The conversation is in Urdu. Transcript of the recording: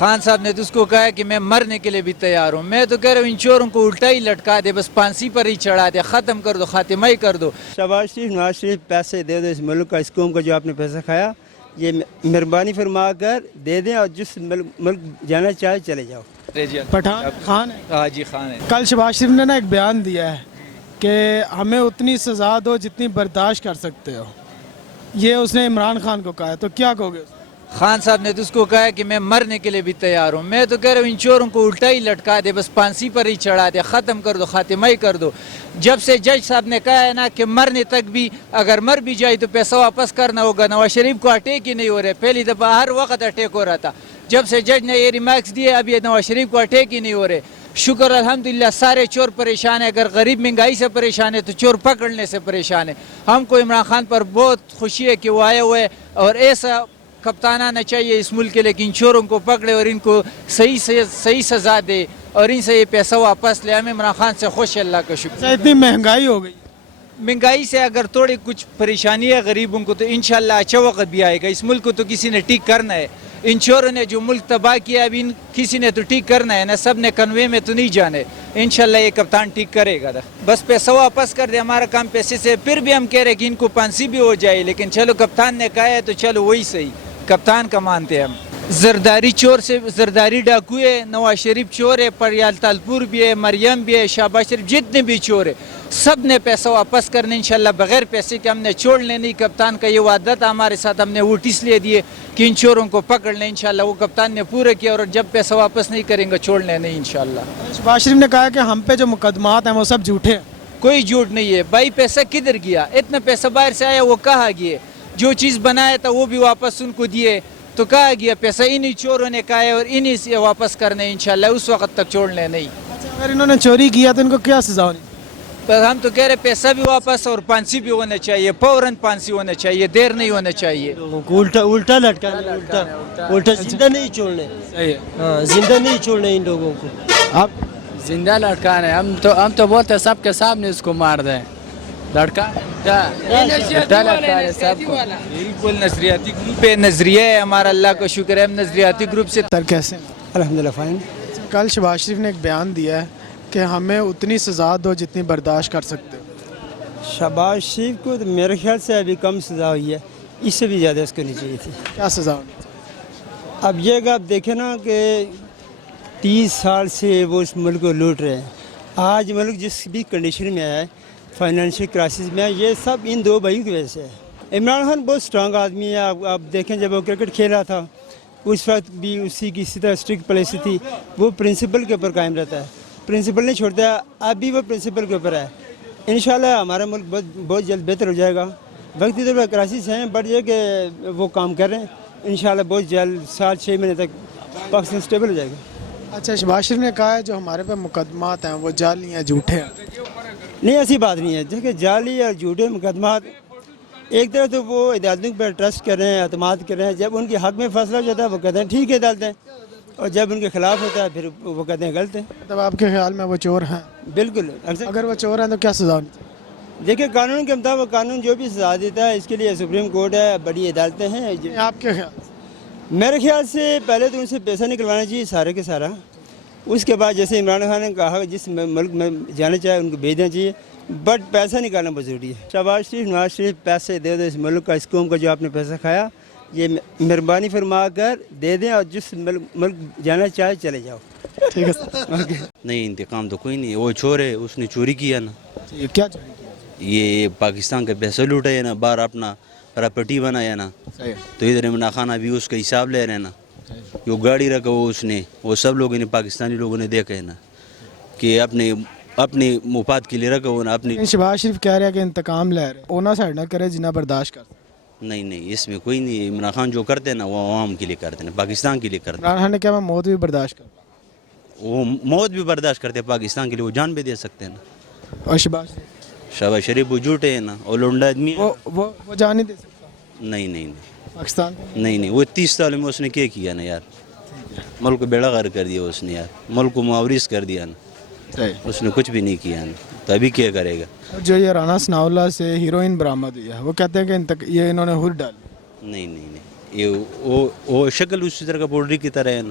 خان صاحب نے تو اس کو کہا ہے کہ میں مرنے کے لیے بھی تیار ہوں. میں تو کہہ رہا ہوں ان چوروں کو الٹا ہی لٹکا دے, بس پھانسی پر ہی چڑھا دے, ختم کر دو, خاتمہ ہی کر دو. شہباز شریف نواز شریف پیسے دے دو اس ملک کا, اس قوم کا جو آپ نے پیسہ کھایا یہ مہربانی فرما کر دے دیں اور جس ملک جانا چاہے چلے جاؤ. پٹھان خان ہے. ہاں جی خان ہے. کل شہباز شریف نے نا ایک بیان دیا ہے کہ ہمیں اتنی سزا دو جتنی برداشت کر سکتے ہو, یہ اس نے عمران خان کو کہا ہے, تو کیا کہو گے؟ خان صاحب نے تو اس کو کہا ہے کہ میں مرنے کے لیے بھی تیار ہوں. میں تو کہہ رہا ہوں ان چوروں کو الٹا ہی لٹکا دے, بس پھانسی پر ہی چڑھا دے, ختم کر دو, خاتمہ ہی کر دو. جب سے جج صاحب نے کہا ہے نا کہ مرنے تک بھی اگر مر بھی جائے تو پیسہ واپس کرنا ہوگا, نواز شریف کو اٹیک ہی نہیں ہو رہے. پہلی دفعہ ہر وقت اٹیک ہو رہا تھا, جب سے جج نے یہ ریمارکس دیے اب یہ نواز شریف کو اٹیک ہی نہیں ہو رہے. شکر الحمدللہ سارے چور پریشان ہیں. اگر غریب مہنگائی سے پریشان ہے تو چور پکڑنے سے پریشان ہے. ہم کو عمران خان پر بہت خوشی ہے کہ وہ آئے ہوئے, اور ایسا کپتان آنا چاہیے اس ملک کے لیے کہ ان چوروں کو پکڑے اور ان کو صحیح سزا دے اور ان سے یہ پیسہ واپس لے. ہم عمران خان سے خوش ہے, اللہ کا شکر. اتنی مہنگائی ہو گئی, مہنگائی سے اگر تھوڑی کچھ پریشانی ہے غریبوں کو تو انشاءاللہ اچھا وقت بھی آئے گا. اس ملک کو تو کسی نے ٹھیک کرنا ہے. ان چوروں نے جو ملک تباہ کیا اب ان کسی نے تو ٹھیک کرنا ہے نا, سب نے کنوے میں تو نہیں جانے. انشاءاللہ یہ کپتان ٹھیک کرے گا. بس پیسہ واپس کر دے, ہمارا کام پیسے سے. پھر بھی ہم کہہ رہے کہ ان کو پھانسی بھی ہو جائے, لیکن چلو کپتان نے کہا ہے تو چلو وہی صحیح, کپتان کا مانتے ہیں ہم. زرداری چور سے زرداری ڈاکو ہے, نواز شریف چور ہے, پریال تالپور بھی ہے, مریم بھی ہے, شہباز شریف, جتنے بھی چور ہے سب نے پیسہ واپس کرنے انشاءاللہ. بغیر پیسے کے ہم نے چھوڑنے نہیں. کپتان کا یہ وعدہ تھا ہمارے ساتھ, ہم نے ووٹ اس لیے دیے کہ ان چوروں کو پکڑ لیں. انشاءاللہ وہ کپتان نے پورا کیا, اور جب پیسہ واپس نہیں کریں گے چھوڑنے نہیں انشاءاللہ. شہباز شریف نے کہا کہ ہم پہ جو مقدمات ہیں وہ سب جھوٹے ہیں. کوئی جھوٹ نہیں ہے بھائی. پیسہ کدھر گیا؟ اتنا پیسہ باہر سے آیا, وہ کہاں گیا؟ جو چیز بنایا تھا وہ بھی واپس ان کو دیے, تو کہا گیا پیسہ؟ انہی چوروں نے کہا ہے اور انہی سے واپس کرنے انشاءاللہ, اس وقت تک چھوڑنے نہیں. اگر انہوں نے چوری کیا تو ان کو کیا سزا ہونی؟ پر ہم تو کہہ رہے پیسہ بھی واپس اور پھانسی بھی ہونا چاہیے, فوراً پھانسی ہونا چاہیے, دیر نہیں ہونا چاہیے. الٹا لٹکانا, الٹا زندہ نہیں چھوڑنے. ہاں زندہ نہیں چھوڑنے ان لوگوں کو. آپ زندہ لٹکانا ہے. ہم تو بولتے سب کے سامنے اس کو مار دیں. لڑکا سب کو بالکل نظریاتی گروپ ہے, نظریہ ہے ہمارا, اللہ کا شکر ہے ہم نظریاتی گروپ سے. سر کیسے ہیں؟ الحمدللہ فائن. کل شہباز شریف نے ایک بیان دیا ہے کہ ہمیں اتنی سزا دو جتنی برداشت کر سکتے ہو. شہباز شریف کو تو میرے خیال سے ابھی کم سزا ہوئی ہے, اس سے بھی زیادہ اس کو نہیں چاہیے تھی. کیا سزا ہونی چاہیے؟ اب یہ کہ آپ دیکھیں نا کہ 30 سال سے وہ اس ملک کو لوٹ رہے ہیں. آج ملک جس بھی کنڈیشن میں ہے, فائنینشیل کرائسس میں ہے, یہ سب ان دو بھائیوں کی وجہ سے ہے. عمران خان بہت اسٹرانگ آدمی ہے. آپ دیکھیں جب وہ کرکٹ کھیل رہا تھا اس وقت بھی اسی کی اسی طرح اسٹرکٹ پالیسی تھی. وہ پرنسپل کے اوپر قائم رہتا ہے, پرنسپل نہیں چھوڑتا. اب بھی وہ پرنسپل کے اوپر ہے. انشاءاللہ ہمارا ملک بہت جلد بہتر ہو جائے گا. وقتی طور پر کرائسس ہیں, بٹ یہ کہ وہ کام کر رہے ہیں. انشاءاللہ بہت جلد 7-6 مہینے تک پاکستان اسٹیبل ہو جائے گا. اچھا, شہباز شریف نے کہا ہے جو ہمارے پہ مقدمات ہیں وہ جعلی ہیں, جھوٹے ہیں. نہیں, ایسی بات نہیں ہے. دیکھیں جعلی اور جھوٹے مقدمات, ایک طرح تو وہ عدالتوں پر ٹرسٹ کر رہے ہیں, اعتماد کر رہے ہیں. جب ان کے حق میں فیصلہ ہو جاتا ہے وہ کہتے ہیں ٹھیک ہے عدالتیں, اور جب ان کے خلاف ہوتا ہے پھر وہ کہتے ہیں غلط ہے. مطلب آپ کے خیال میں وہ چور ہیں؟ بالکل. اگر وہ چور ہیں تو کیا سزا ہونی چاہیے؟ دیکھیں قانون کے مطابق قانون جو بھی سزا دیتا ہے, اس کے لیے سپریم کورٹ ہے, بڑی عدالتیں ہیں. آپ کے خیال؟ میرے خیال سے پہلے تو ان سے پیسہ نکلوانا چاہیے سارے کے سارا. اس کے بعد جیسے عمران خان نے کہا جس ملک میں جانا چاہے ان کو بھیجنا چاہیے, بٹ پیسہ نکالنا بہت ضروری ہے. شہباز شریف نواز شریف پیسے دے دو اس ملک کا, اس قوم کا جو آپ نے پیسہ کھایا یہ مہربانی فرما کر دے دیں, اور جس ملک جانا چاہے چلے جاؤ. ٹھیک ہے سر. نہیں, انتقام تو کوئی نہیں. وہ چور ہے, اس نے چوری کیا نا. کیا چوری کیا؟ یہ پاکستان کا پیسہ لوٹا ہے نا, باہر اپنا پراپرٹی بنایا نا. تو ادھر عمران خان ابھی اس کا حساب لے رہے ہیں نا. جو گاڑی رکھا وہ اس نے, وہ سب لوگوں نے, پاکستانی لوگوں نے دیکھا ہے نا کہ اپنے مفاد کے لیے رکھا ہوا نا. اپنی شہباز شریف کہہ رہے ہیں کہ انتقام لے رہے ہیں, اونا سائڈ نہ کرے جنہیں برداشت کر. نہیں, اس میں کوئی نہیں. عمران خان جو کرتے ہیں نا وہ عوام کے لیے کرتے ہیں, پاکستان کے لیے کرتے ہیں. عمران خان نے کہا میں موت بھی برداشت کرتا ہوں. وہ موت بھی برداشت کرتے ہیں پاکستان کے لیے, وہ جان بھی دے سکتے ہیں نا. اور شہباز شریف وہ جھوٹے ہیں نا, اور لونڈا آدمی ہے. وہ جان نہیں دے سکتا. نہیں پاکستان نہیں, وہ 30 سال میں اس نے کیا کیا نا یار. ملک کو بیڑا غرق کر دیا اس نے یار, ملک کو معاورس کر دیا نا. اس نے کچھ بھی نہیں کیا نا, تو ابھی کیا کرے گا. جو یہ رانا ثناء اللہ سے ہیروئن برآمد ہوئی ہے, وہ کہتے ہیں کہ یہ انہوں نے ہر ڈالی. نہیں, یہ وہ شکل اسی طرح کا پوڈری کی طرح ہے نا.